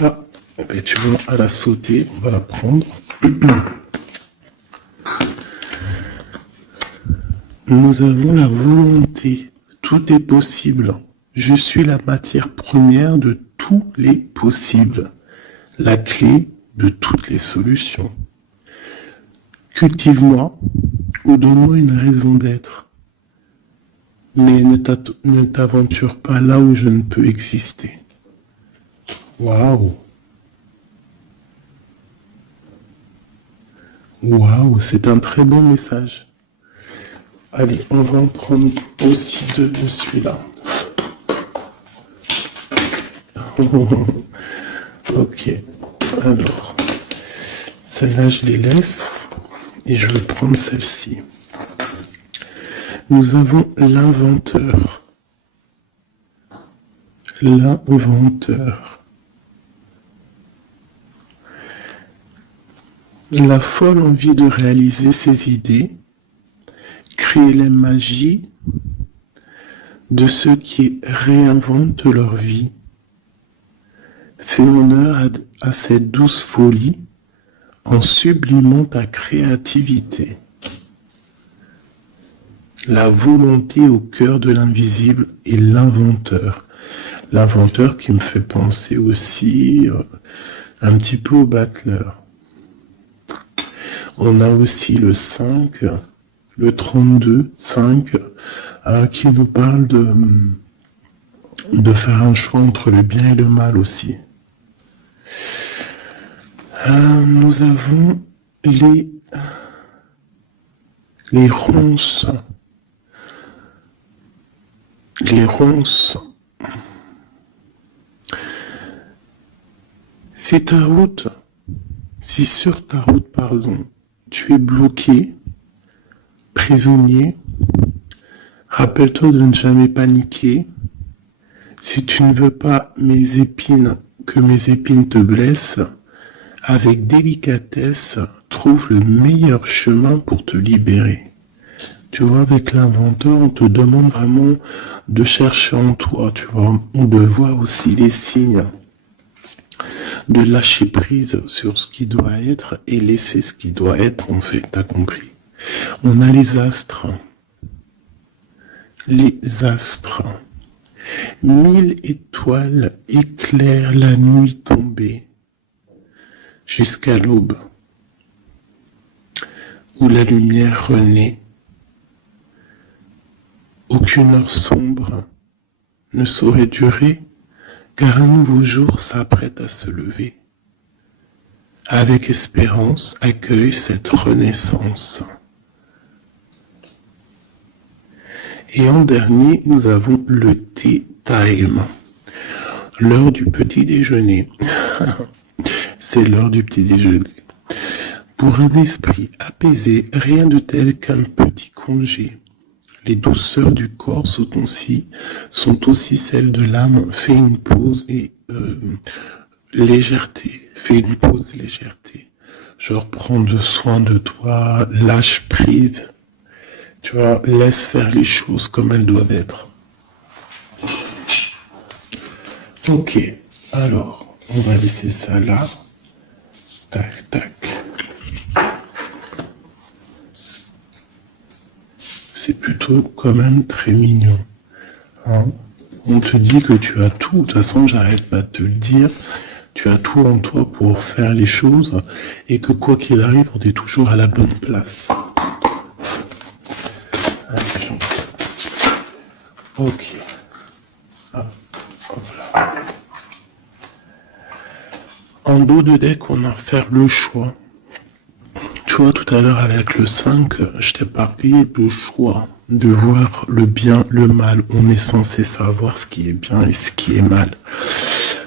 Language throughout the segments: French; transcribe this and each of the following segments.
Ah, ben, tu vois, à la sauter, on va la prendre. Nous avons la volonté. Tout est possible. Je suis la matière première de tous les possibles. La clé de toutes les solutions. Cultive-moi ou donne-moi une raison d'être. Mais ne t'aventure pas là où je ne peux exister. Waouh! Waouh, c'est un très bon message. Allez, on va en prendre aussi deux de celui-là. Ok, alors, celle-là, je les laisse et je vais prendre celle-ci. Nous avons l'inventeur. L'inventeur. La folle envie de réaliser ses idées, créer la magie de ceux qui réinventent leur vie. Fais honneur à cette douce folie en sublimant ta créativité. La volonté au cœur de l'invisible et l'inventeur. L'inventeur qui me fait penser aussi un petit peu au battleur. On a aussi le 5, le 32, 5, qui nous parle de faire un choix entre le bien et le mal aussi. Nous avons les ronces. Les ronces. Si sur ta route, tu es bloqué, prisonnier, rappelle-toi de ne jamais paniquer. Si tu ne veux pas que mes épines te blessent, avec délicatesse, trouve le meilleur chemin pour te libérer. Tu vois, avec l'inventeur, on te demande vraiment de chercher en toi, tu vois, de voir aussi les signes, de lâcher prise sur ce qui doit être et laisser ce qui doit être, en fait, t'as compris. On a les astres. Les astres. 1000 étoiles éclairent la nuit tombée jusqu'à l'aube, où la lumière renaît. Aucune heure sombre ne saurait durer, car un nouveau jour s'apprête à se lever. Avec espérance, accueille cette renaissance. Et en dernier, nous avons le tea time, l'heure du petit déjeuner. C'est l'heure du petit déjeuner. Pour un esprit apaisé, rien de tel qu'un petit congé. Les douceurs du corps sont aussi celles de l'âme. Fais une pause et légèreté. Fais une pause légèreté. Genre prendre soin de toi, lâche prise. Tu vois, laisse faire les choses comme elles doivent être. Ok, alors, on va laisser ça là. Tac, tac. C'est plutôt quand même très mignon. Hein, on te dit que tu as tout. De toute façon, j'arrête pas de te le dire. Tu as tout en toi pour faire les choses et que quoi qu'il arrive, on est toujours à la bonne place. Ok. Ah, voilà. En dos de deck, on a fait le choix. Tu vois, tout à l'heure avec le 5, je t'ai parlé de choix, de voir le bien, le mal. On est censé savoir ce qui est bien et ce qui est mal.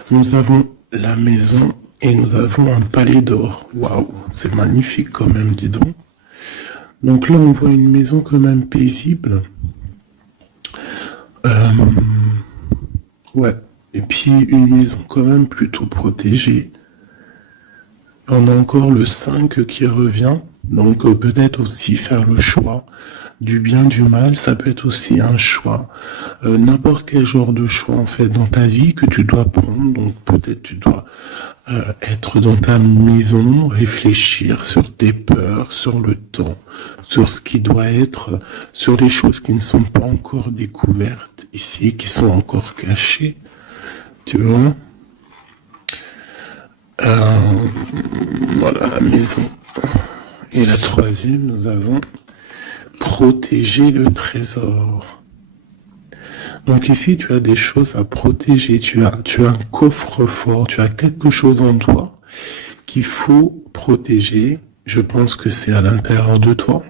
Nous avons la maison et nous avons un palais d'or. Waouh, c'est magnifique quand même, dis donc. Donc là, on voit une maison quand même paisible. Ouais, et puis une maison quand même plutôt protégée. On a encore le 5 qui revient, donc peut-être aussi faire le choix du bien, du mal, ça peut être aussi un choix. N'importe quel genre de choix en fait dans ta vie que tu dois prendre, donc peut-être tu dois être dans ta maison, réfléchir sur tes peurs, sur le temps, sur ce qui doit être, sur les choses qui ne sont pas encore découvertes ici, qui sont encore cachées, tu vois. Voilà la maison. Et la troisième, nous avons protéger le trésor. Donc ici, tu as des choses à protéger, tu as un coffre-fort, tu as quelque chose en toi qu'il faut protéger. Je pense que c'est à l'intérieur de toi.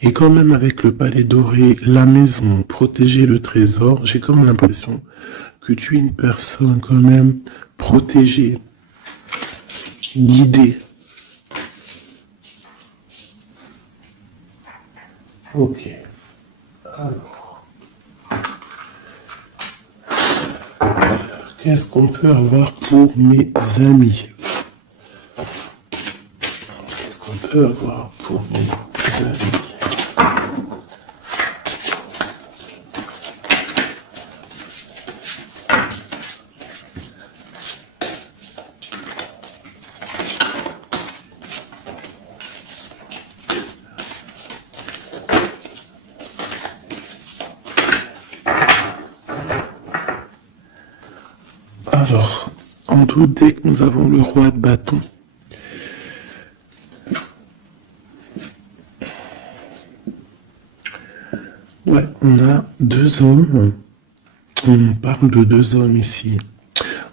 Et quand même avec le palais doré, la maison, protéger le trésor, j'ai comme l'impression que tu es une personne quand même protégée, guidée. Ok. Alors, qu'est-ce qu'on peut avoir pour mes amis? Qu'est-ce qu'on peut avoir pour mes amis? Alors, en doute, dès que nous avons le roi de bâton, ouais, on a deux hommes. On parle de deux hommes ici.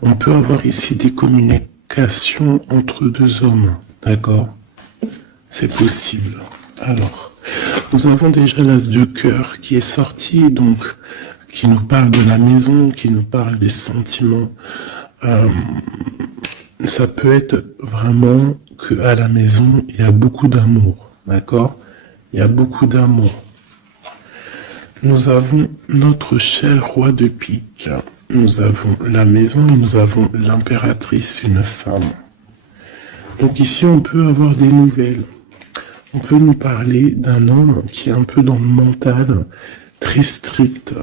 On peut avoir ici des communications entre deux hommes, d'accord? C'est possible. Alors, nous avons déjà l'as de cœur qui est sorti, donc qui nous parle de la maison, qui nous parle des sentiments. Ça peut être vraiment que à la maison, il y a beaucoup d'amour, d'accord? Il y a beaucoup d'amour. Nous avons notre cher roi de pique. Nous avons la maison et nous avons l'impératrice, une femme. Donc ici, on peut avoir des nouvelles. On peut nous parler d'un homme qui est un peu dans le mental, très strict.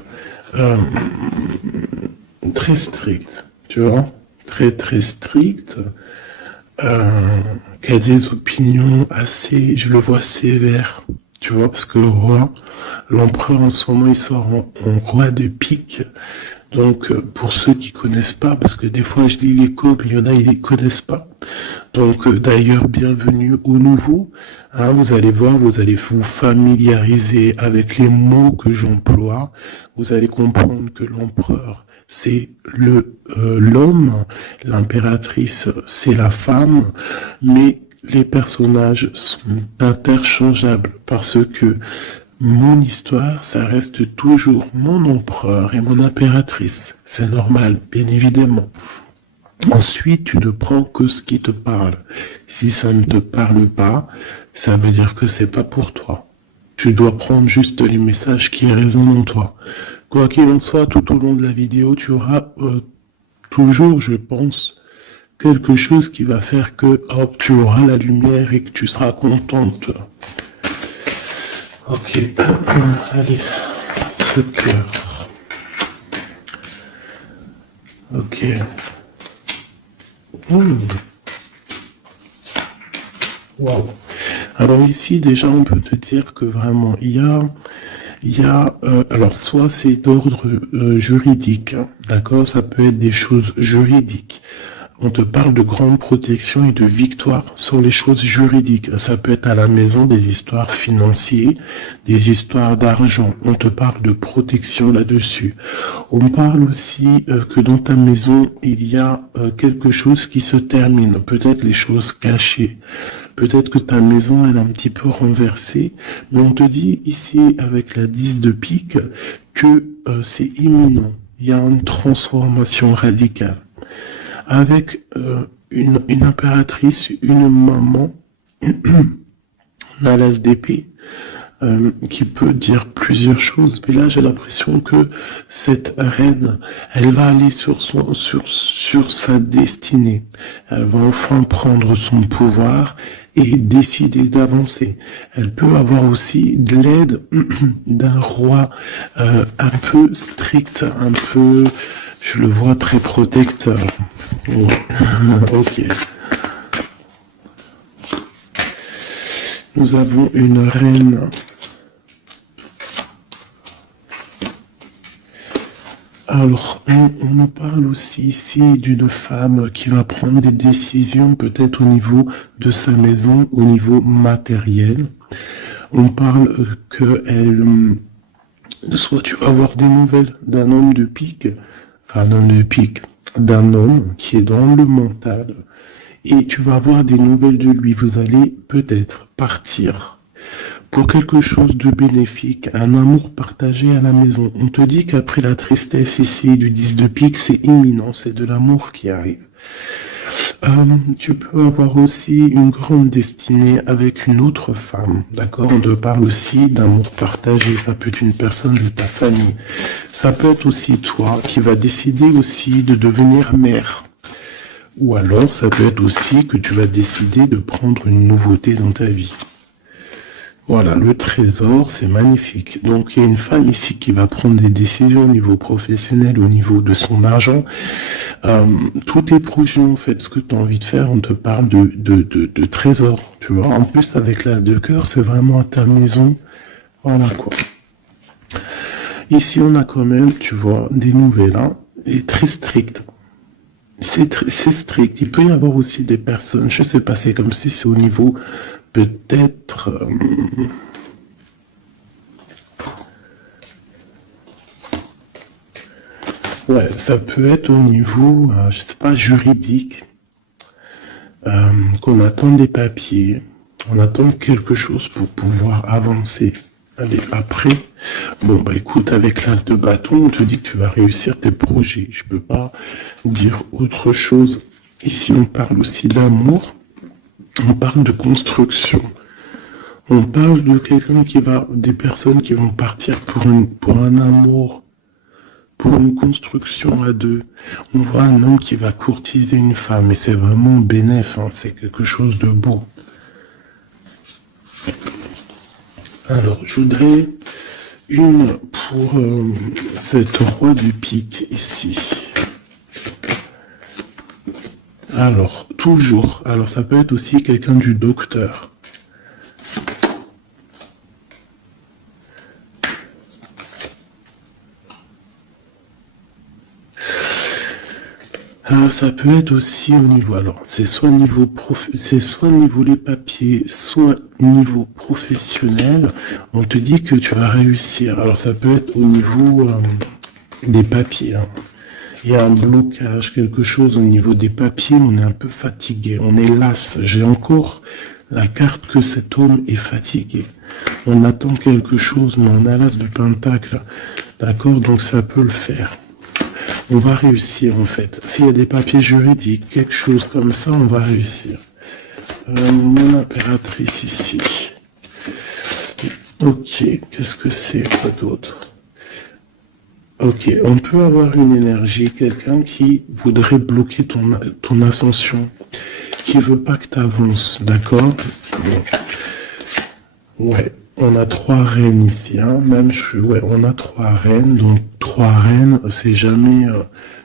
Très strict, tu vois, très strict, qui a des opinions assez, je le vois sévère, tu vois, parce que le roi, l'empereur en ce moment, il sort en roi de pique. Donc, pour ceux qui connaissent pas, parce que des fois je lis les codes, il y en a, ils ne connaissent pas. Donc, d'ailleurs, bienvenue aux nouveaux. Hein, vous allez voir, vous allez vous familiariser avec les mots que j'emploie. Vous allez comprendre que l'empereur, c'est l'homme, l'impératrice, c'est la femme, mais les personnages sont interchangeables parce que mon histoire, ça reste toujours mon empereur et mon impératrice. C'est normal, bien évidemment. Ensuite, tu ne prends que ce qui te parle. Si ça ne te parle pas, ça veut dire que c'est pas pour toi. Tu dois prendre juste les messages qui résonnent en toi. Quoi qu'il en soit, tout au long de la vidéo, tu auras toujours, je pense, quelque chose qui va faire que, hop, tu auras la lumière et que tu seras contente. Ok, allez, ce cœur. Ok. Wow. Alors ici, déjà, on peut te dire que vraiment, alors soit c'est d'ordre juridique, hein, d'accord, ça peut être des choses juridiques. On te parle de grande protection et de victoire sur les choses juridiques. Ça peut être à la maison des histoires financières, des histoires d'argent. On te parle de protection là-dessus. On parle aussi que dans ta maison, il y a quelque chose qui se termine. Peut-être les choses cachées. Peut-être que ta maison elle est un petit peu renversée. Mais on te dit ici, avec la 10 de pique, que c'est imminent. Il y a une transformation radicale. Avec une impératrice, une maman, l'as d'épée, qui peut dire plusieurs choses. Mais là, j'ai l'impression que cette reine, elle va aller sur sa destinée. Elle va enfin prendre son pouvoir et décider d'avancer. Elle peut avoir aussi de l'aide d'un roi un peu strict, un peu, je le vois très protecteur. Ouais. Ok. Nous avons une reine. Alors, on nous parle aussi ici d'une femme qui va prendre des décisions peut-être au niveau de sa maison, au niveau matériel. On parle que soit tu vas avoir des nouvelles d'un homme de pique, enfin d'un homme de pique, d'un homme qui est dans le mental, et tu vas avoir des nouvelles de lui. Vous allez peut-être partir pour quelque chose de bénéfique, un amour partagé à la maison. On te dit qu'après la tristesse ici du 10 de pique, c'est imminent, c'est de l'amour qui arrive. Tu peux avoir aussi une grande destinée avec une autre femme, d'accord? On te parle aussi d'amour partagé, ça peut être une personne de ta famille. Ça peut être aussi toi qui va décider aussi de devenir mère. Ou alors, ça peut être aussi que tu vas décider de prendre une nouveauté dans ta vie. Voilà, le trésor, c'est magnifique. Donc, il y a une femme ici qui va prendre des décisions au niveau professionnel, au niveau de son argent. Tous tes projets, en fait, ce que tu as envie de faire, on te parle de trésor, tu vois. En plus, avec l'as de cœur, c'est vraiment à ta maison. Voilà, quoi. Ici, on a quand même, tu vois, des nouvelles, hein, et très strictes. C'est strict. Il peut y avoir aussi des personnes, je sais pas, c'est comme si c'est au niveau peut-être ouais, ça peut être au niveau, je sais pas, juridique, qu'on attend des papiers, on attend quelque chose pour pouvoir avancer. Allez, après, bon, bah écoute, avec l'as de bâton, on te dit que tu vas réussir tes projets. Je peux pas dire autre chose. Ici, on parle aussi d'amour, on parle de construction. On parle de quelqu'un des personnes qui vont partir pour un amour, pour une construction à deux. On voit un homme qui va courtiser une femme et c'est vraiment bénéf, hein, c'est quelque chose de beau. Alors, je voudrais une pour cette roi du pique ici. Alors, toujours. Alors, ça peut être aussi quelqu'un du docteur. Ça peut être aussi au niveau, alors c'est soit niveau les papiers, soit niveau professionnel. On te dit que tu vas réussir. Alors ça peut être au niveau des papiers. Hein. Il y a un blocage, quelque chose au niveau des papiers. On est un peu fatigué, on est las. J'ai encore la carte que cet homme est fatigué. On attend quelque chose, mais on a l'as de pentacle. D'accord, donc ça peut le faire. On va réussir en fait. S'il y a des papiers juridiques, quelque chose comme ça, on va réussir. Mon impératrice ici. Ok, qu'est-ce que c'est, quoi d'autre? Ok, on peut avoir une énergie, quelqu'un qui voudrait bloquer ton ascension, qui veut pas que tu avances, d'accord? Ouais. On a 3 reines ici, hein. Ouais, on a 3 reines, donc 3 reines, c'est jamais,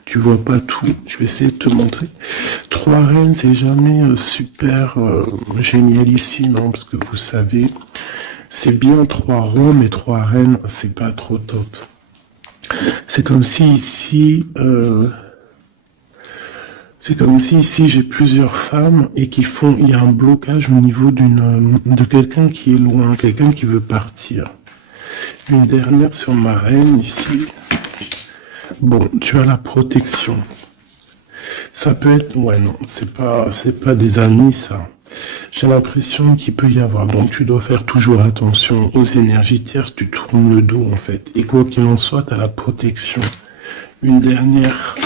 tu vois pas tout, je vais essayer de te montrer. 3 reines, c'est jamais super génialissime, hein, parce que vous savez, c'est bien 3 rois, mais 3 reines, c'est pas trop top. C'est comme si ici, j'ai plusieurs femmes et il y a un blocage au niveau de quelqu'un qui est loin, quelqu'un qui veut partir. Une dernière sur ma reine ici. Bon, tu as la protection. Ça peut être, ouais, non, c'est pas des amis, ça. J'ai l'impression qu'il peut y avoir. Donc, tu dois faire toujours attention aux énergies tierces. Tu tournes le dos, en fait. Et quoi qu'il en soit, tu as la protection. Une dernière.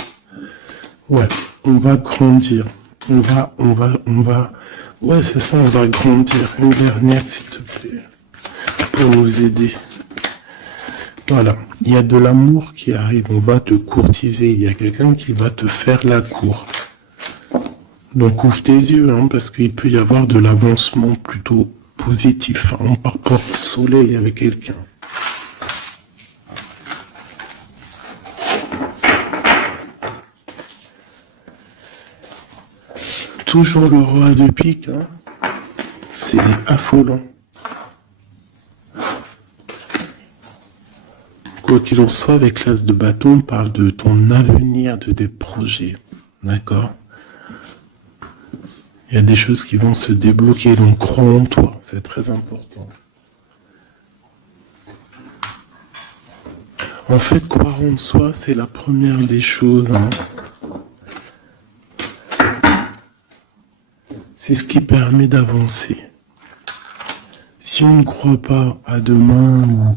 Ouais, on va grandir. Ouais, c'est ça, on va grandir. Une dernière, s'il te plaît. pour nous aider. Voilà, il y a de l'amour qui arrive, on va te courtiser, il y a quelqu'un qui va te faire la cour. Donc ouvre tes yeux, hein, parce qu'il peut y avoir de l'avancement plutôt positif. On part porte-soleil avec quelqu'un. Toujours le roi de pique, hein. C'est affolant. Quoi qu'il en soit, avec l'as de bâton, on parle de ton avenir, de tes projets. D'accord? Il y a des choses qui vont se débloquer, donc crois en toi, c'est très important. En fait, croire en soi, c'est la première des choses. Hein. C'est ce qui permet d'avancer. Si on ne croit pas à demain ou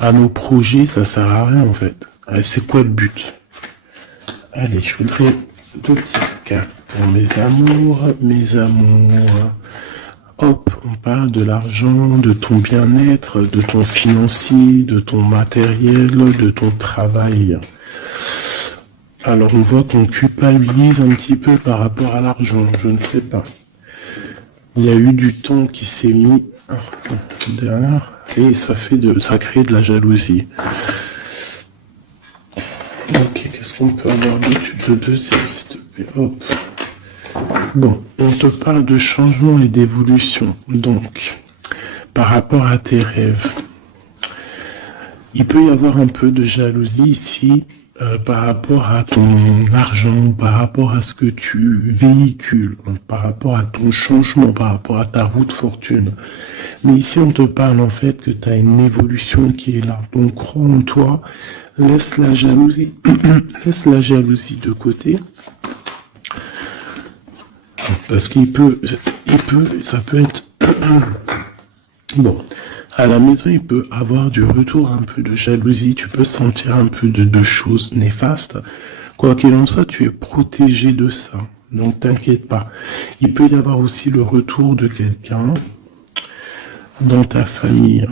à nos projets, ça sert à rien en fait. C'est quoi le but? Allez, je voudrais 2 petites cartes pour mes amours, Hop, on parle de l'argent, de ton bien-être, de ton financier, de ton matériel, de ton travail. Alors on voit qu'on culpabilise un petit peu par rapport à l'argent, je ne sais pas. Il y a eu du temps qui s'est mis derrière et ça crée de la jalousie. Ok, qu'est-ce qu'on peut avoir de deuxième, s'il te plaît? Hop. Bon, on te parle de changement et d'évolution. Donc, par rapport à tes rêves, il peut y avoir un peu de jalousie ici par rapport à ton argent, par rapport à ce que tu véhicules, par rapport à ton changement, par rapport à ta route fortune. Mais ici, on te parle en fait que tu as une évolution qui est là. Donc, crois en toi, laisse la jalousie, laisse la jalousie de côté. Parce ça peut être... Bon, à la maison, il peut avoir du retour, un peu de jalousie, tu peux sentir un peu de choses néfastes. Quoi qu'il en soit, tu es protégé de ça, donc t'inquiète pas. Il peut y avoir aussi le retour de quelqu'un dans ta famille,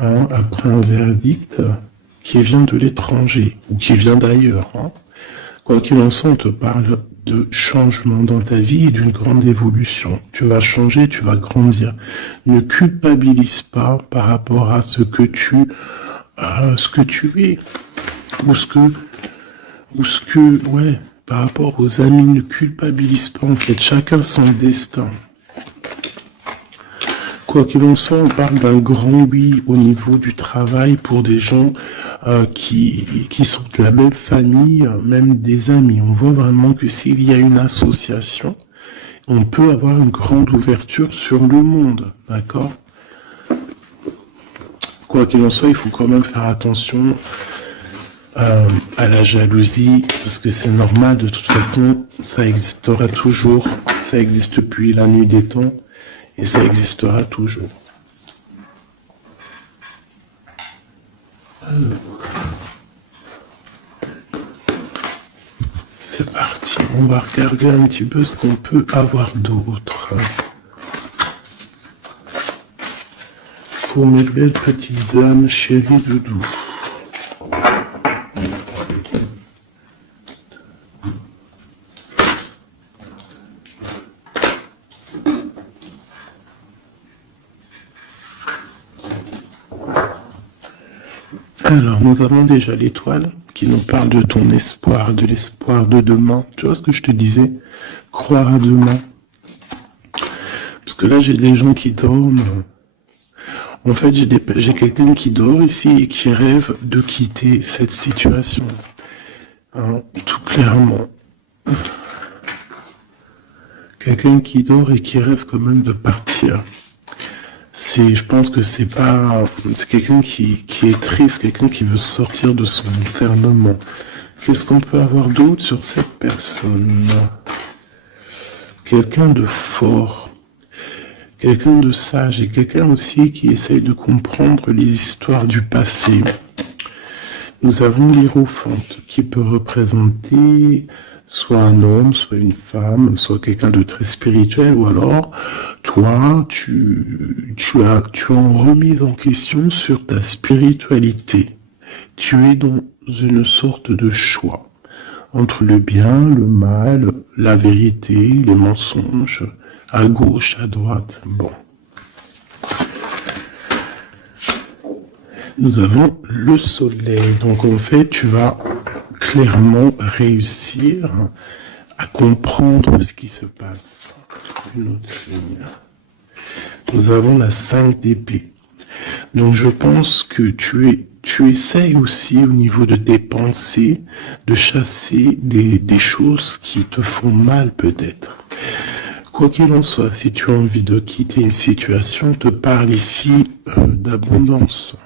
hein, après un verdict qui vient de l'étranger, ou qui vient d'ailleurs. Hein. Quoi qu'il en soit, on te parle de changement dans ta vie et d'une grande évolution. Tu vas changer, tu vas grandir. Ne culpabilise pas par rapport à ce que tu es, par rapport aux amis, ne culpabilise pas en fait. Chacun son destin. Quoi qu'il en soit, on parle d'un grand oui au niveau du travail pour des gens qui sont de la même famille, même des amis. On voit vraiment que s'il y a une association, on peut avoir une grande ouverture sur le monde, d'accord? Quoi qu'il en soit, il faut quand même faire attention à la jalousie, parce que c'est normal, de toute façon, ça existera toujours, ça existe depuis la nuit des temps, et ça existera toujours. C'est parti, on va regarder un petit peu ce qu'on peut avoir d'autre. Pour mes belles petites âmes, chéries doudou. Alors, nous avons déjà l'étoile qui nous parle de ton espoir, de l'espoir de demain. Tu vois ce que je te disais? Croire à demain. Parce que là, j'ai des gens qui dorment. En fait, j'ai quelqu'un qui dort ici et qui rêve de quitter cette situation. Hein, tout clairement. Quelqu'un qui dort et qui rêve quand même de partir. Je pense que c'est quelqu'un qui est triste, quelqu'un qui veut sortir de son enfermement. Qu'est-ce qu'on peut avoir d'autre sur cette personne? Quelqu'un de fort, quelqu'un de sage et quelqu'un aussi qui essaye de comprendre les histoires du passé. Nous avons l'Hiérophante qui peut représenter soit un homme, soit une femme, soit quelqu'un de très spirituel, ou alors toi, tu es en remise en question sur ta spiritualité. Tu es dans une sorte de choix entre le bien, le mal, la vérité, les mensonges, à gauche, à droite. Bon. Nous avons le soleil. Donc en fait, tu vas clairement réussir à comprendre ce qui se passe. Une autre ligne. Nous avons la 5 d'épée. Donc je pense que tu essayes aussi au niveau de tes pensées de chasser des choses qui te font mal peut-être. Quoi qu'il en soit, si tu as envie de quitter une situation, on te parle ici d'abondance.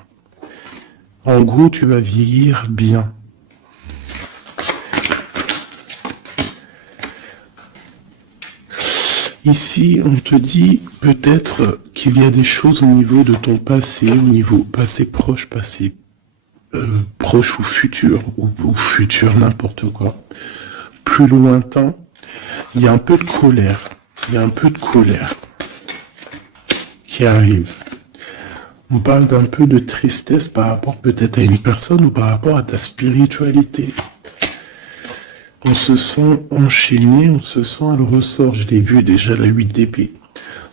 En gros, tu vas vieillir bien. Ici, on te dit peut-être qu'il y a des choses au niveau de ton passé, au niveau passé proche, passé proche ou futur, n'importe quoi. Plus lointain, il y a un peu de colère. Il y a un peu de colère qui arrive. On parle d'un peu de tristesse par rapport peut-être à une personne ou par rapport à ta spiritualité. On se sent enchaîné, on se sent à le ressort. Je l'ai vu déjà, la 8 d'épée.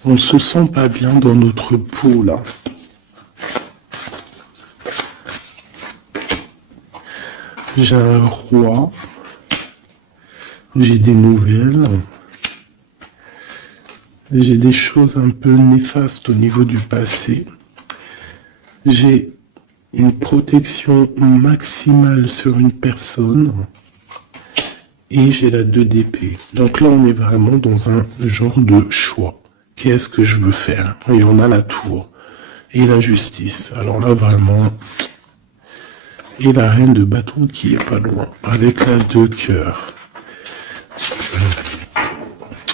On se sent pas bien dans notre peau, là. J'ai un roi. J'ai des nouvelles. J'ai des choses un peu néfastes au niveau du passé. J'ai une protection maximale sur une personne. Et j'ai la 2 d'épée. Donc là, on est vraiment dans un genre de choix. Qu'est-ce que je veux faire? Et on a la tour. Et la justice. Alors là, vraiment... Et la reine de bâton qui est pas loin. Avec l'as de cœur.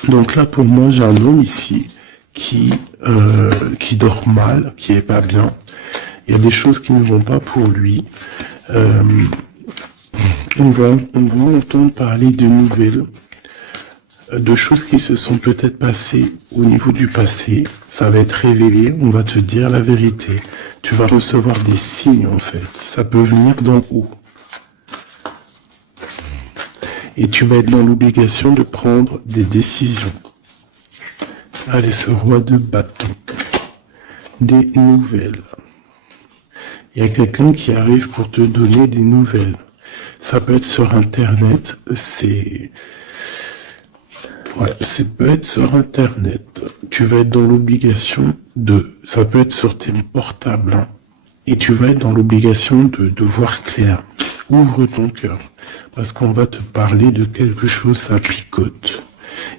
Donc là, pour moi, j'ai un homme ici qui dort mal, qui est pas bien. Il y a des choses qui ne vont pas pour lui. On va entendre parler de nouvelles, de choses qui se sont peut-être passées au niveau du passé. Ça va être révélé, on va te dire la vérité. Tu vas recevoir des signes en fait. Ça peut venir d'en haut. Et tu vas être dans l'obligation de prendre des décisions. Allez, ce roi de bâton. Des nouvelles. Il y a quelqu'un qui arrive pour te donner des nouvelles. Ça peut être sur Internet, ça peut être sur Internet. Tu vas être dans l'obligation ça peut être sur tes portables, hein, et tu vas être dans l'obligation de voir clair. Ouvre ton cœur, parce qu'on va te parler de quelque chose, ça picote.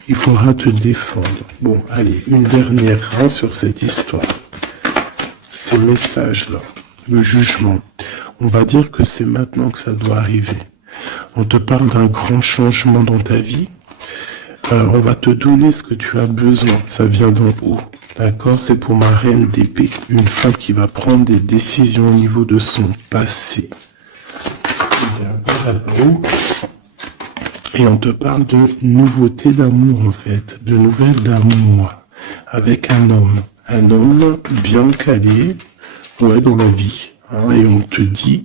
Il faudra te défendre. Bon, allez, une dernière sur cette histoire. Ces messages-là, le jugement. On va dire que c'est maintenant que ça doit arriver. On te parle d'un grand changement dans ta vie. On va te donner ce que tu as besoin. Ça vient d'en haut. D'accord? C'est pour ma reine d'épée. Une femme qui va prendre des décisions au niveau de son passé. Et on te parle de nouveautés d'amour, en fait. De nouvelles d'amour. Avec un homme. Un homme bien calé. Ouais, dans la vie. Et on te dit,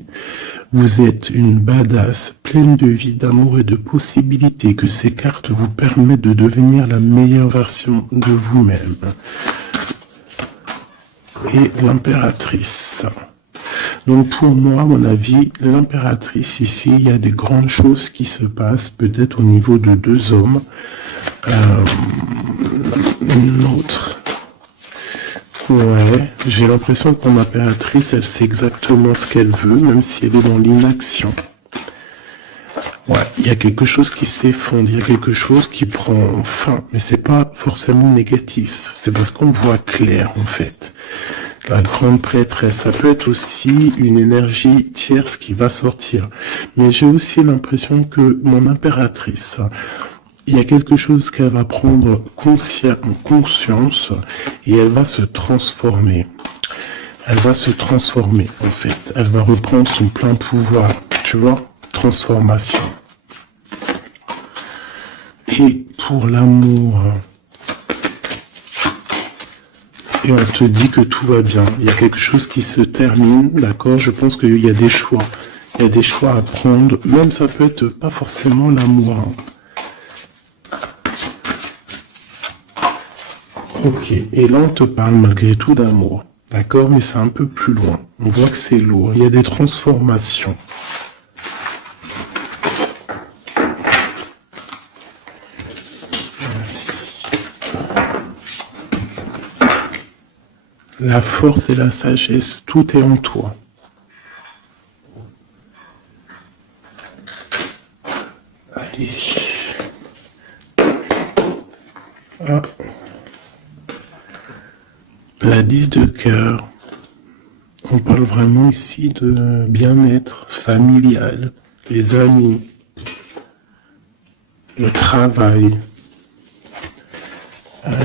vous êtes une badass, pleine de vie, d'amour et de possibilités, que ces cartes vous permettent de devenir la meilleure version de vous-même. Et l'impératrice. Donc pour moi, à mon avis, l'impératrice ici, il y a des grandes choses qui se passent, peut-être au niveau de 2 hommes. Une autre. Ouais, j'ai l'impression que mon impératrice, elle sait exactement ce qu'elle veut, même si elle est dans l'inaction. Ouais, il y a quelque chose qui s'effondre, il y a quelque chose qui prend fin, mais c'est pas forcément négatif, c'est parce qu'on voit clair, en fait. La grande prêtresse, ça peut être aussi une énergie tierce qui va sortir. Mais j'ai aussi l'impression que mon impératrice, il y a quelque chose qu'elle va prendre conscience et elle va se transformer. Elle va se transformer, en fait. Elle va reprendre son plein pouvoir. Tu vois? Transformation. Et pour l'amour, et on te dit que tout va bien. Il y a quelque chose qui se termine, d'accord? Je pense qu'il y a des choix. Il y a des choix à prendre. Même ça peut être pas forcément l'amour. Hein. Ok. Et là, on te parle malgré tout d'amour. D'accord? Mais c'est un peu plus loin. On voit que c'est lourd. Il y a des transformations. La force et la sagesse, tout est en toi. Allez. Ah. La 10 de cœur. On parle vraiment ici de bien-être familial, les amis, le travail. Allez.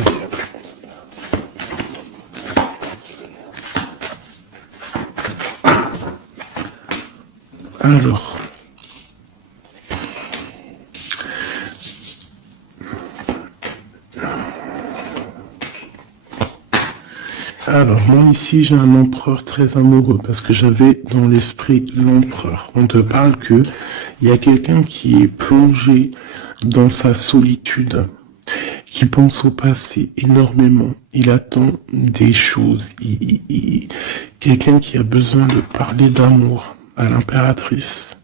Alors, moi ici j'ai un empereur très amoureux parce que j'avais dans l'esprit l'empereur. On te parle que il y a quelqu'un qui est plongé dans sa solitude, qui pense au passé énormément. Il attend des choses. Quelqu'un qui a besoin de parler d'amour à l'impératrice.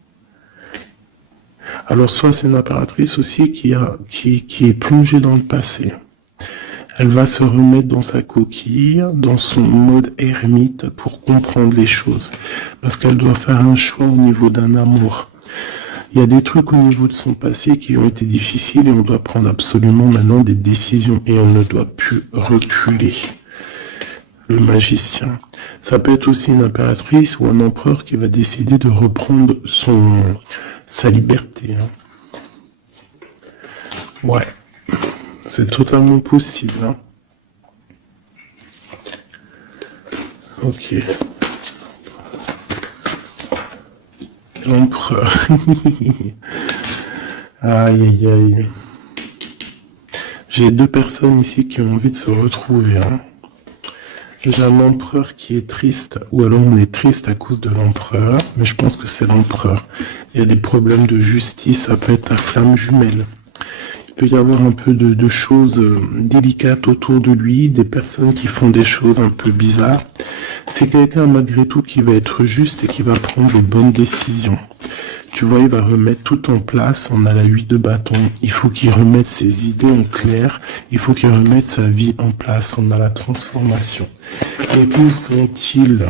Alors soit c'est une impératrice aussi qui est plongée dans le passé. Elle va se remettre dans sa coquille, dans son mode ermite pour comprendre les choses. Parce qu'elle doit faire un choix au niveau d'un amour. Il y a des trucs au niveau de son passé qui ont été difficiles et on doit prendre absolument maintenant des décisions et on ne doit plus reculer. Le magicien. Ça peut être aussi une impératrice ou un empereur qui va décider de reprendre sa liberté. Hein. Ouais. C'est totalement possible. Hein. Ok. L'empereur. Aïe, aïe, aïe. J'ai deux personnes ici qui ont envie de se retrouver. Hein. J'ai un empereur qui est triste, ou alors on est triste à cause de l'empereur, mais je pense que c'est l'empereur. Il y a des problèmes de justice, ça peut être la flamme jumelle. Il peut y avoir un peu de choses délicates autour de lui, des personnes qui font des choses un peu bizarres. C'est quelqu'un malgré tout qui va être juste et qui va prendre les bonnes décisions. Tu vois, il va remettre tout en place. On a la 8 de bâton. Il faut qu'il remette ses idées en clair. Il faut qu'il remette sa vie en place. On a la transformation. Et où font-ils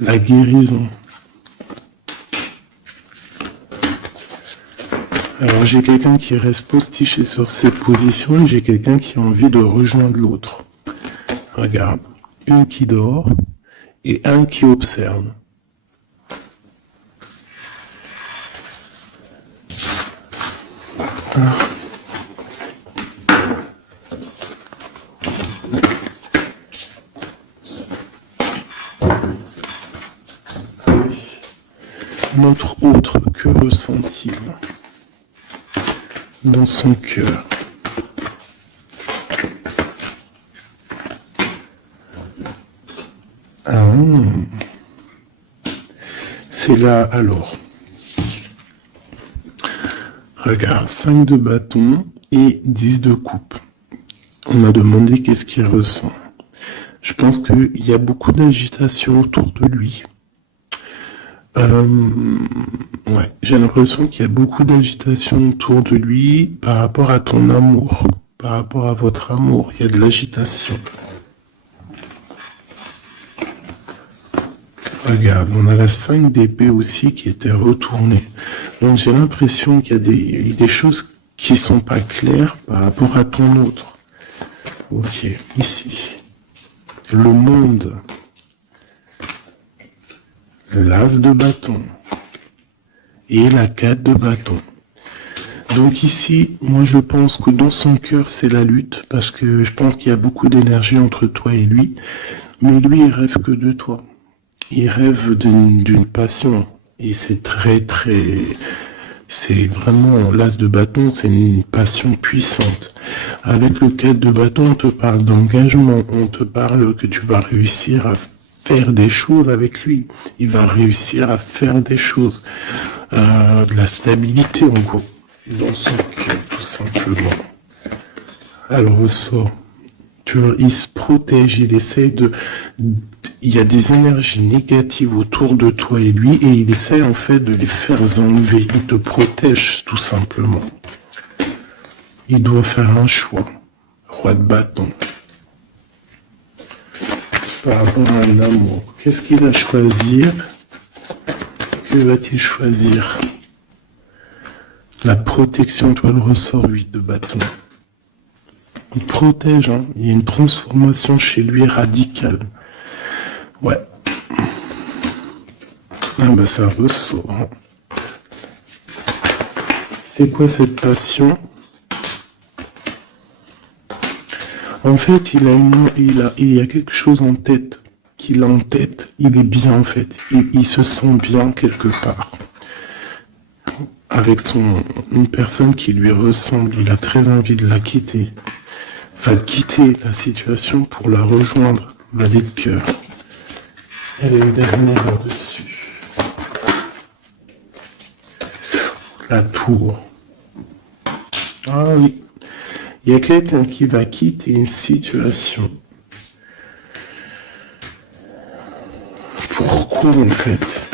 la guérison? Alors j'ai quelqu'un qui reste postiché sur ses positions et j'ai quelqu'un qui a envie de rejoindre l'autre. Regarde, une qui dort et un qui observe. Notre autre, que ressent-il dans son cœur? Ah, c'est là alors. Regarde, 5 de bâton et 10 de coupe. On m'a demandé qu'est-ce qu'il ressent. Je pense qu'il y a beaucoup d'agitation autour de lui. Ouais, j'ai l'impression qu'il y a beaucoup d'agitation autour de lui par rapport à ton amour, par rapport à votre amour. Il y a de l'agitation. Regarde, on a la 5 d'épée aussi qui était retournée. Donc j'ai l'impression qu'il y a des choses qui sont pas claires par rapport à ton autre. Ok, ici. Le monde. L'as de bâton. Et la 4 de bâton. Donc ici, moi je pense que dans son cœur c'est la lutte, parce que je pense qu'il y a beaucoup d'énergie entre toi et lui, mais lui il rêve que de toi. Il rêve d'une passion, et c'est très très C'est vraiment l'as de bâton, c'est une passion puissante. Avec le 4 de bâton, on te parle d'engagement, on te parle que tu vas réussir à faire des choses avec lui. Il va réussir à faire des choses. De la stabilité en gros, dans son cœur, tout simplement. Elle ressort. Tu vois, il se protège, il essaie de... Il y a des énergies négatives autour de toi et lui, et il essaie en fait de les faire enlever. Il te protège tout simplement. Il doit faire un choix. Roi de bâton. Par rapport à un amour. Qu'est-ce qu'il va choisir? Que va-t-il choisir? La protection, tu vois le ressort 8 de bâton. Il protège, hein. Il y a une transformation chez lui radicale. Ouais. Ah bah ça ressort. Hein. C'est quoi cette passion? En fait, il y a quelque chose en tête. Qu'il a en tête, il est bien en fait. Il se sent bien quelque part. Avec une personne qui lui ressemble, il a très envie de la quitter. Va quitter la situation pour la rejoindre. Valet de cœur. Elle est une dernière là-dessus. La tour. Ah oui. Il y a quelqu'un qui va quitter une situation. Pourquoi en fait?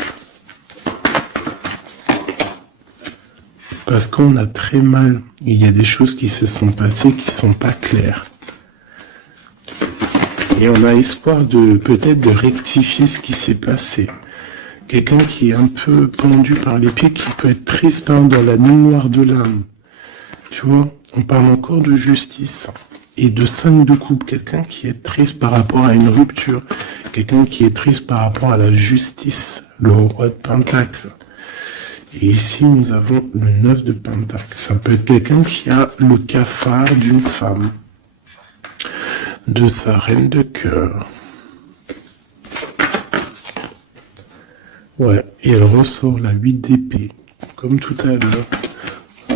Parce qu'on a très mal. Il y a des choses qui se sont passées qui sont pas claires. Et on a espoir de peut-être de rectifier ce qui s'est passé. Quelqu'un qui est un peu pendu par les pieds, qui peut être triste hein, dans la nuit noire de l'âme. Tu vois, on parle encore de justice et de 5 de coupe. Quelqu'un qui est triste par rapport à une rupture. Quelqu'un qui est triste par rapport à la justice. Le roi de Pentacle. Et ici, nous avons le 9 de Pentacle. Ça peut être quelqu'un qui a le cafard d'une femme. De sa reine de cœur. Ouais, et elle ressort la 8 d'épée. Comme tout à l'heure.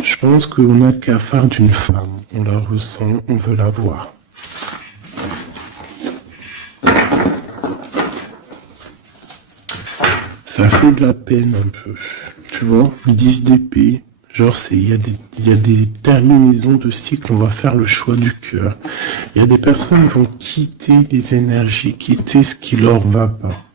Je pense qu'on a le cafard d'une femme. On la ressent, on veut la voir. Ça fait de la peine un peu. Tu vois, 10 d'épée. Genre, il y a des terminaisons de cycle, on va faire le choix du cœur. Il y a des personnes qui vont quitter les énergies, quitter ce qui leur va pas.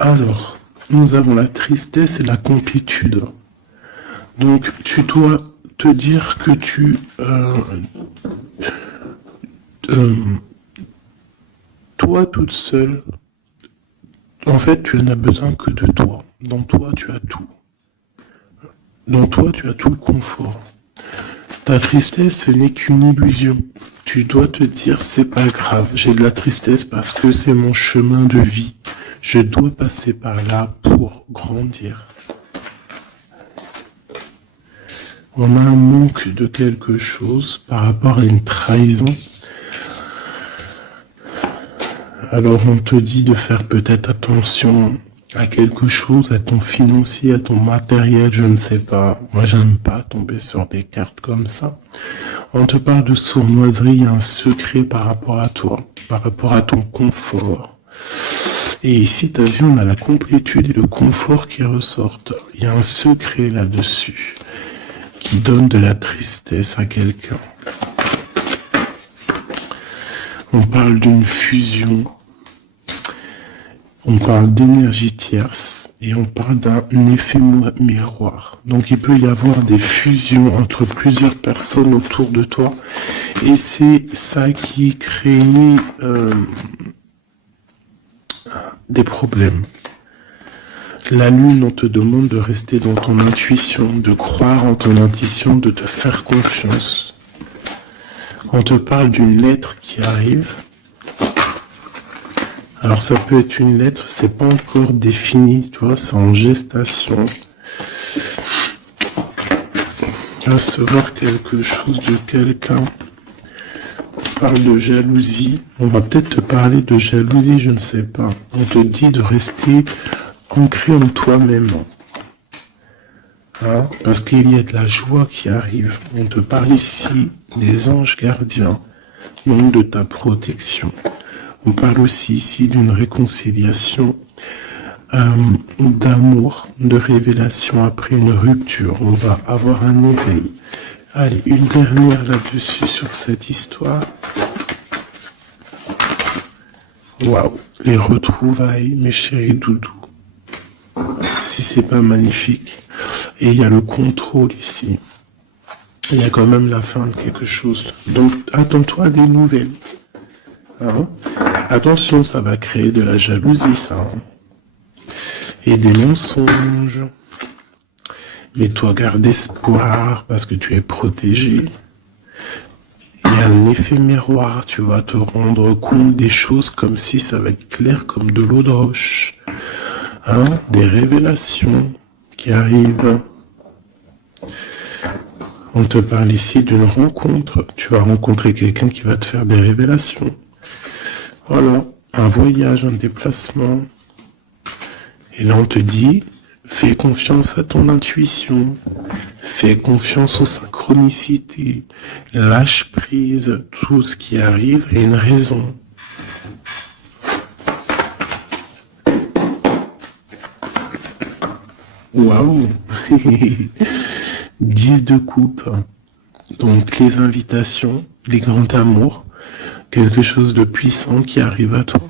Alors, nous avons la tristesse et la complétude. Donc, tu dois te dire que toi toute seule, en fait, tu n'as besoin que de toi. Dans toi, tu as tout. Dans toi, tu as tout le confort. Ta tristesse, ce n'est qu'une illusion. Tu dois te dire, c'est pas grave, j'ai de la tristesse parce que c'est mon chemin de vie. Je dois passer par là pour grandir. On a un manque de quelque chose par rapport à une trahison. Alors on te dit de faire peut-être attention à quelque chose, à ton financier, à ton matériel, je ne sais pas. Moi, j'aime pas tomber sur des cartes comme ça. On te parle de sournoiserie, il y a un secret par rapport à toi, par rapport à ton confort. Et ici, tu as vu, on a la complétude et le confort qui ressortent. Il y a un secret là-dessus qui donne de la tristesse à quelqu'un. On parle d'une fusion. On parle d'énergie tierce et on parle d'un effet miroir. Donc il peut y avoir des fusions entre plusieurs personnes autour de toi et c'est ça qui crée des problèmes. La lune, on te demande de rester dans ton intuition, de croire en ton intuition, de te faire confiance. On te parle d'une lettre qui arrive. Alors ça peut être une lettre, c'est pas encore défini, tu vois, c'est en gestation. Recevoir quelque chose de quelqu'un. On parle de jalousie. On va peut-être te parler de jalousie, je ne sais pas. On te dit de rester ancré en toi-même. Hein, parce qu'il y a de la joie qui arrive. On te parle ici des anges gardiens, donc de ta protection. On parle aussi ici d'une réconciliation, d'amour, de révélation après une rupture. On va avoir un éveil. Allez, une dernière là-dessus sur cette histoire. Waouh, les retrouvailles, mes chéris doudous. Si c'est pas magnifique. Et il y a le contrôle ici. Il y a quand même la fin de quelque chose. Donc, attends-toi à des nouvelles. Hein? Attention, ça va créer de la jalousie, ça. Hein? Et des mensonges. Mais toi, garde espoir parce que tu es protégé. Il y a un effet miroir, tu vas te rendre compte des choses comme si ça va être clair comme de l'eau de roche. Hein? Des révélations qui arrivent. On te parle ici d'une rencontre. Tu vas rencontrer quelqu'un qui va te faire des révélations. Voilà, un voyage, un déplacement. Et là, on te dit, fais confiance à ton intuition. Fais confiance aux synchronicités. Lâche prise. Tout ce qui arrive a une raison. Waouh. 10 de coupe. Donc les invitations, les grands amours, quelque chose de puissant qui arrive à toi.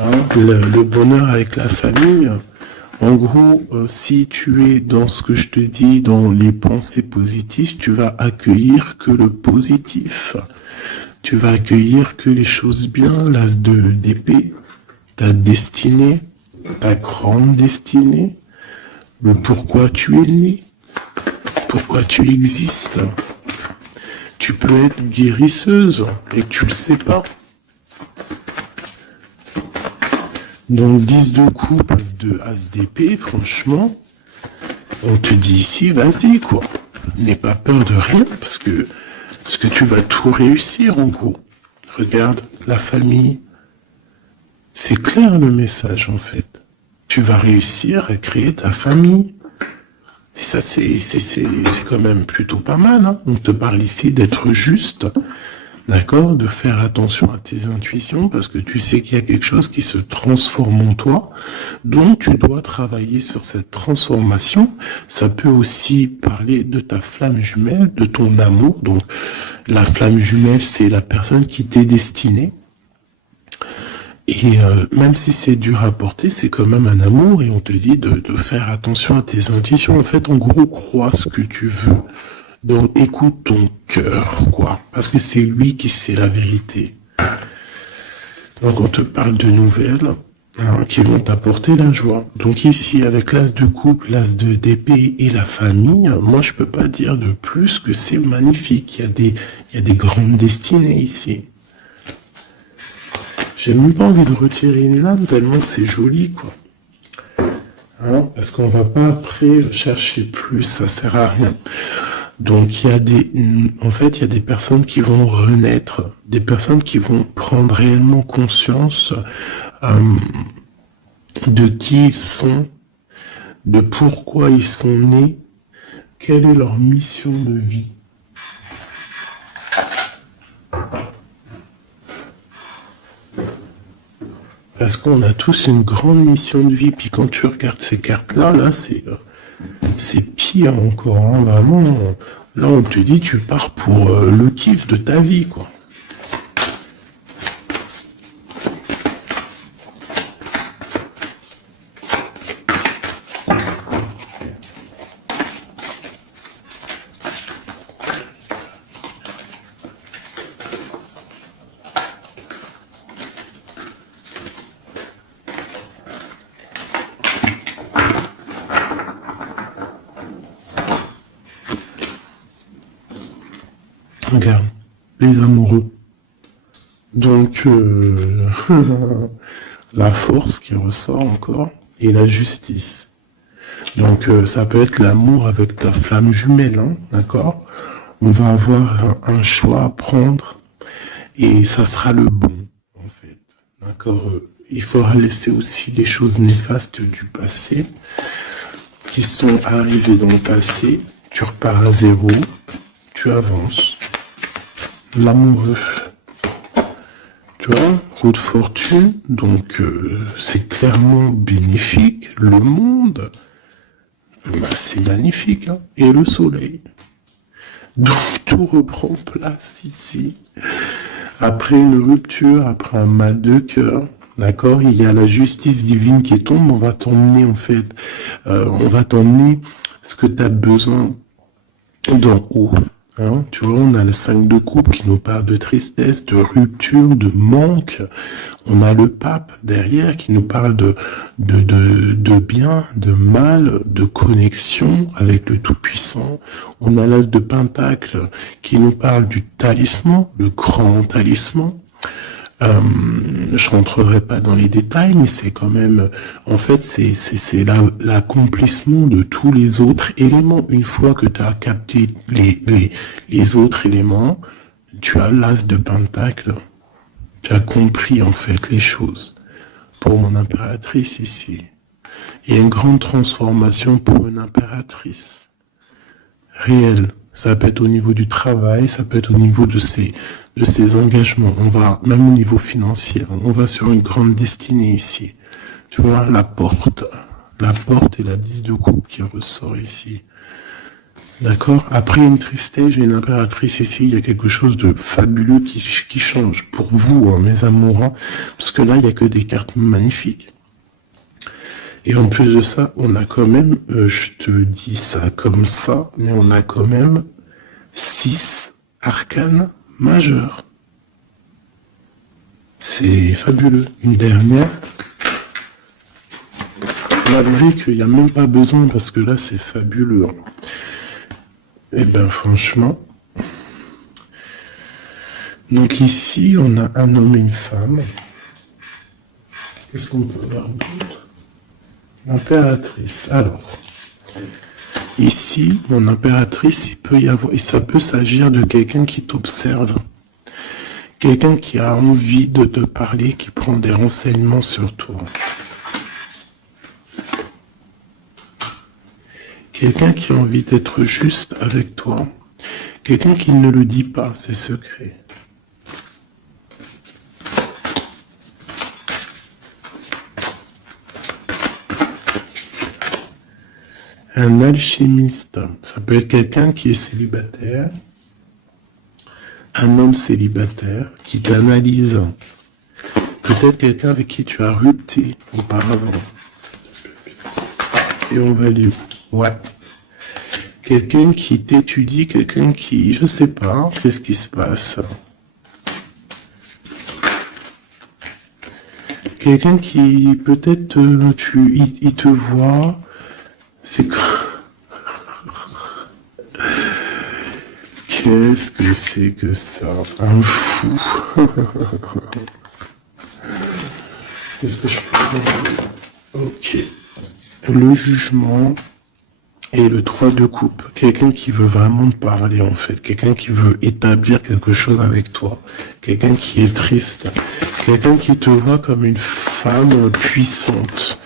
Hein, le bonheur avec la famille. En gros, si tu es dans ce que je te dis, dans les pensées positives, tu vas accueillir que le positif. Tu vas accueillir que les choses bien, l'as d'épée, ta destinée, ta grande destinée, le pourquoi tu es né, pourquoi tu existes. Tu peux être guérisseuse et que tu le sais pas. Donc 10 de coupe, as d'épée, franchement, on te dit ici, vas-y quoi. N'aie pas peur de rien parce que tu vas tout réussir en gros. Regarde, la famille, c'est clair le message en fait. Tu vas réussir à créer ta famille. Et ça c'est quand même plutôt pas mal. Hein. On te parle ici d'être juste. D'accord, de faire attention à tes intuitions parce que tu sais qu'il y a quelque chose qui se transforme en toi. Donc, tu dois travailler sur cette transformation. Ça peut aussi parler de ta flamme jumelle, de ton amour. Donc, la flamme jumelle, c'est la personne qui t'est destinée. Et même si c'est dur à porter, c'est quand même un amour et on te dit de faire attention à tes intuitions. En fait, en gros, crois ce que tu veux. Donc écoute ton cœur, quoi, parce que c'est lui qui sait la vérité. Donc on te parle de nouvelles qui vont t'apporter la joie. Donc ici, avec l'as de coupe, l'as d'épée et la famille, moi je peux pas dire de plus que c'est magnifique. Il y a des grandes destinées ici. J'ai même pas envie de retirer une lame tellement c'est joli, quoi. Hein, parce qu'on va pas après chercher plus, ça sert à rien. Donc il y a des personnes qui vont renaître, des personnes qui vont prendre réellement conscience de qui ils sont, de pourquoi ils sont nés, quelle est leur mission de vie. Parce qu'on a tous une grande mission de vie, puis quand tu regardes ces cartes-là, là c'est pire encore, hein, vraiment. Là, on te dit, tu pars pour le kiff de ta vie, quoi. Regarde, les amoureux. Donc, la force qui ressort encore et la justice. Donc, ça peut être l'amour avec ta flamme jumelle, hein, d'accord? On va avoir un choix à prendre et ça sera le bon, en fait. D'accord? Il faudra laisser aussi les choses néfastes du passé qui sont arrivées dans le passé. Tu repars à zéro, tu avances. L'amoureux. Tu vois, roue de fortune, donc c'est clairement bénéfique. Le monde, bah, c'est magnifique. Hein. Et le soleil. Donc tout reprend place ici. Après une rupture, après un mal de cœur, d'accord, il y a la justice divine qui tombe. On va t'emmener en fait, on va t'emmener ce que tu as besoin d'en haut. Hein, tu vois, on a le 5 de coupe qui nous parle de tristesse, de rupture, de manque. On a le pape derrière qui nous parle de bien, de mal, de connexion avec le Tout-Puissant. On a l'as de Pentacle qui nous parle du talisman, le grand talisman. Je rentrerai pas dans les détails, mais c'est quand même, en fait, c'est l'accomplissement de tous les autres éléments. Une fois que tu as capté les autres éléments, tu as l'as de Pentacle. Tu as compris, en fait, les choses. Pour mon impératrice ici. Il y a une grande transformation pour une impératrice. Réelle. Ça peut être au niveau du travail, ça peut être au niveau de ses engagements. On va, même au niveau financier, on va sur une grande destinée ici. Tu vois, la porte et la 10 de coupe qui ressort ici. D'accord? Après une tristesse, j'ai une impératrice ici, il y a quelque chose de fabuleux qui change pour vous, hein, mes amours, hein, parce que là, il n'y a que des cartes magnifiques. Et en plus de ça, on a quand même, je te dis ça comme ça, mais on a quand même 6 arcanes majeurs. C'est fabuleux. Une dernière, malgré qu'il n'y a même pas besoin, parce que là, c'est fabuleux. Et ben franchement, donc ici, on a un homme et une femme. Qu'est-ce qu'on peut voir d'autre? L'impératrice. Alors, ici, mon impératrice, il peut y avoir, et ça peut s'agir de quelqu'un qui t'observe. Quelqu'un qui a envie de te parler, qui prend des renseignements sur toi. Quelqu'un qui a envie d'être juste avec toi. Quelqu'un qui ne le dit pas, ses secrets. Un alchimiste, ça peut être quelqu'un qui est célibataire, un homme célibataire qui t'analyse, peut-être quelqu'un avec qui tu as rupté auparavant. Et on va lui... Ouais. Quelqu'un qui t'étudie, quelqu'un qui... Je sais pas, qu'est-ce qui se passe? Quelqu'un qui, peut-être, il te voit... C'est quoi? Qu'est-ce que c'est que ça? Un fou. Qu'est-ce que je peux dire? Ok. Le jugement et le 3 de coupe. Quelqu'un qui veut vraiment te parler, en fait. Quelqu'un qui veut établir quelque chose avec toi. Quelqu'un qui est triste. Quelqu'un qui te voit comme une femme puissante.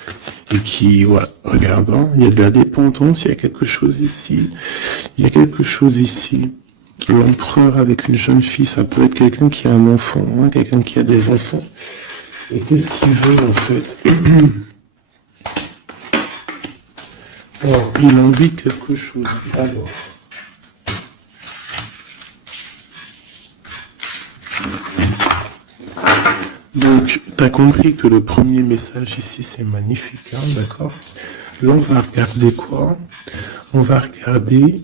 Et qui, ouais, regardant, il y a de la dépendance, il y a quelque chose ici. Il y a quelque chose ici. L'empereur avec une jeune fille, ça peut être quelqu'un qui a un enfant, hein, quelqu'un qui a des enfants. Et qu'est-ce qu'il veut, en fait? Alors, il a envie de quelque chose. Alors. Donc, tu as compris que le premier message ici, c'est magnifique, hein, d'accord? Là, on va regarder quoi? On va regarder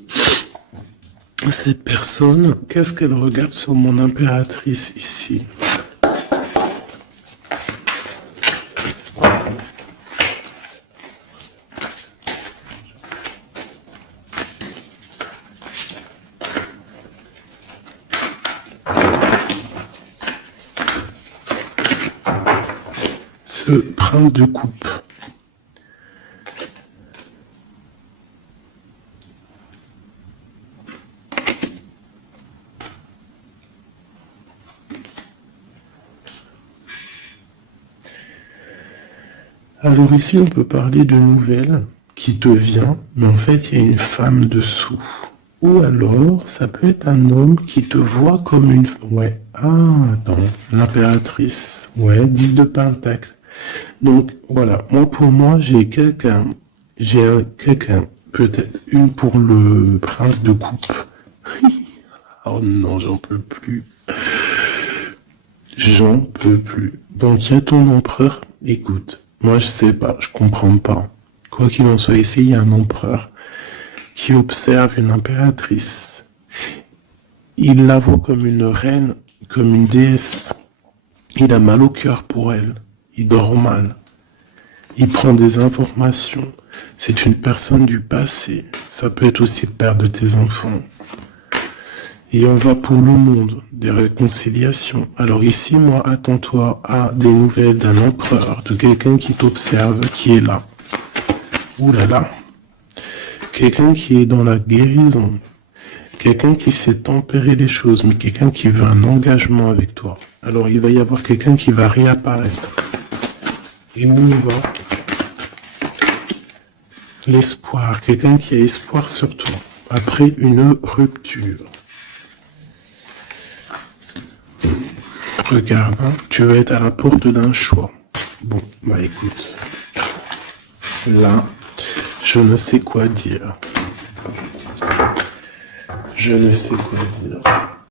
cette personne. Qu'est-ce qu'elle regarde sur mon impératrice ici? ce prince de coupe. Alors ici, on peut parler de nouvelles qui te vient, mais en fait, il y a une femme dessous. Ou alors, ça peut être un homme qui te voit comme une... Ouais, attends, l'impératrice. Ouais, 10 de pentacle. Donc, voilà, pour moi, j'ai quelqu'un, peut-être une pour le prince de coupe. Oh non, j'en peux plus. J'en peux plus. Donc, il y a ton empereur. Écoute, moi, je sais pas, je comprends pas. Quoi qu'il en soit, ici, il y a un empereur qui observe une impératrice. Il la voit comme une reine, comme une déesse. Il a mal au cœur pour elle. Il dort mal. Il prend des informations. C'est une personne du passé. Ça peut être aussi le père de tes enfants. Et on va pour le monde, des réconciliations. Alors ici, moi, attends-toi à des nouvelles d'un empereur, de quelqu'un qui t'observe, qui est là. Ouh là là. Quelqu'un qui est dans la guérison. Quelqu'un qui sait tempérer les choses, mais quelqu'un qui veut un engagement avec toi. Alors il va y avoir quelqu'un qui va réapparaître. Et où on va? L'espoir. Quelqu'un qui a espoir sur toi. Après une rupture. Regarde, hein, tu vas être à la porte d'un choix. Bon, bah écoute. Là, je ne sais quoi dire. Je ne sais quoi dire.